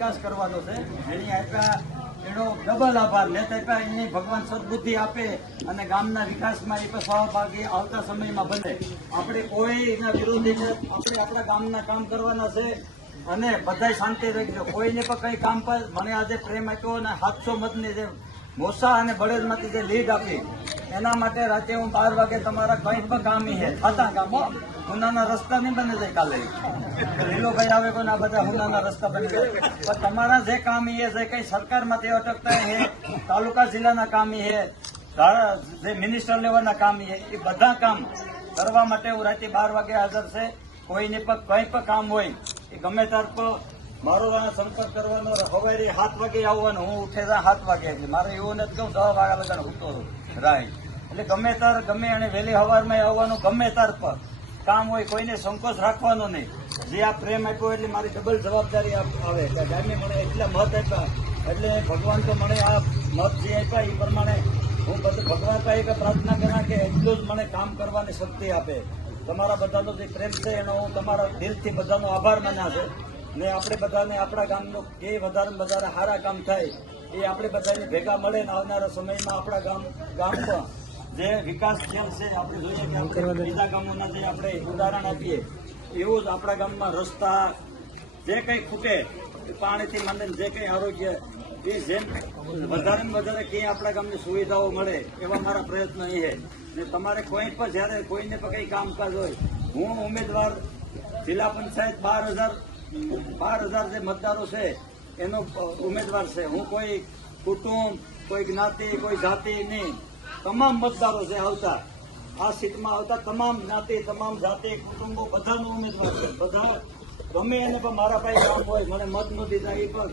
વિકાસ કરવાનો છે એની આપ્યા એનો ડબલ આભાર લેતા આપ્યા એની ભગવાન સદબુદ્ધિ આપે અને ગામના વિકાસમાં એ સહભાગી આવતા સમયમાં બને. આપણે કોઈ એના વિરોધી આપણે આપણા ગામના કામ કરવાના છે અને બધા શાંતિ રાખજો. કોઈને પણ કઈ કામ પર મને આજે પ્રેમ આપ્યો અને 700 મતની જે મોસા અને બળદમાંથી જે લીડ આપી એના માટે રાતે હું 12 વાગે તમારા કઈ પણ કામ છે થતા કામો હુનાના રસ્તા નહીં બને જાય. કાલે લીલોભાઈ આવે કોને આ બધા હુનાના રસ્તા બની જાય. પણ તમારા જે કામ એ છે કઈ સરકારમાંથી અટકતા છે, તાલુકા જિલ્લાના કામ છે, જે મિનિસ્ટર લેવલના કામ છે, એ બધા કામ કરવા માટે હું રાતે 12 વાગે હાજર છે. કોઈને પણ કઈ પણ કામ હોય એ ગમે તાર મારો સંપર્ક કરવાનો. સવારે 7 વાગે આવવાનો, હું ઉઠે 7 વાગે. એટલે મારે એવું નથી કહું 10 વાગ્યા લગાડ ઉઠતો રાય. એટલે ગમે તાર ગમે અને વહેલી સવારમાં આવવાનું. ગમે તાર પર કામ હોય કોઈને સંકોચ રાખવાનો નહીં. જે આ પ્રેમ આપ્યો એટલે મારી ડબલ જવાબદારી આવે. ગામે મને એટલા મત આપ્યા એટલે ભગવાન તો મને આ મત જે આપ્યા એ પ્રમાણે હું ભગવાન પાસે પ્રાર્થના કરા કે એટલું જ મને કામ કરવાની શક્તિ આપે. તમારા બધાનો જે પ્રેમ છે એનો હું તમારા દિલથી બધાનો આભાર માન્યા છે. ને આપણે બધાને આપણા ગામનું જે વધારે વધારે સારા કામ થાય એ આપણે બધાને ભેગા મળે ને આવનારા સમયમાં આપણા ગામમાં જે વિકાસ થયેલ છે આપણે જોઈએ કે આપણે બીજા ગામોના જે આપણે ઉદાહરણ આપીએ એવું જ આપણા ગામમાં રસ્તા જે કંઈ ખૂટે પાણીથી માંડીને જે કંઈ આરોગ્ય એ જેમ વધારે ને વધારે ક્યાંય આપણા ગામની સુવિધાઓ મળે એવા મારા પ્રયત્નો એ છે. ને તમારે કોઈ પણ જ્યારે કોઈને પણ કંઈ કામકાજ હોય, હું ઉમેદવાર જિલ્લા પંચાયત 12,000 જે મતદારો છે એનો ઉમેદવાર છે. હું કોઈ કુટુંબ, કોઈ જ્ઞાતિ, કોઈ જાતિ નહીં, તમામ મતદારો છે આવતા આ સીટમાં આવતા તમામ જ્ઞાતિ, તમામ જાતિ, કુટુંબો બધાનો ઉમેદવાર છે. બધા ગમે એને પણ મારા પાસે કામ હોય મને મત ન દીધા એ પણ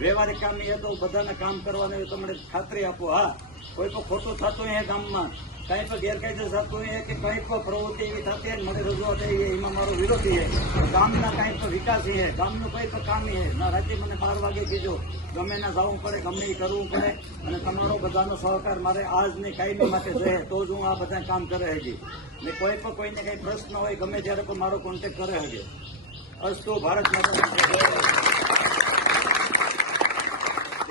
વ્યવહારિક કામ એ તો બધાને કામ કરવાનું એ તમને ખાતરી આપો. હા, કોઈ પણ ખોટું થતું હોય ગામમાં, કંઈ પણ ગેરકાયદેસર થતું હોય કે કંઈ પણ પ્રવૃત્તિ એવી થતી હોય મને રજૂઆત થઈ એમાં મારો વિરોધી છે. ગામના કંઈ પણ વિકાસ છે, ગામનું કંઈ પણ કામ છે ના રાતે મને 12 વાગે કીધું ગમે ના જવું પડે, ગમે એ કરવું પડે અને તમારો બધાનો સહકાર મારે આજની કાયમી માટે જોઈએ તો જ હું આ બધા કામ કરે હજી. ને કોઈ પણ કોઈને કંઈ પ્રશ્ન હોય ગમે ત્યારે પણ મારો કોન્ટેક્ટ કરે હજી. અસ્તુ ભારત માતા.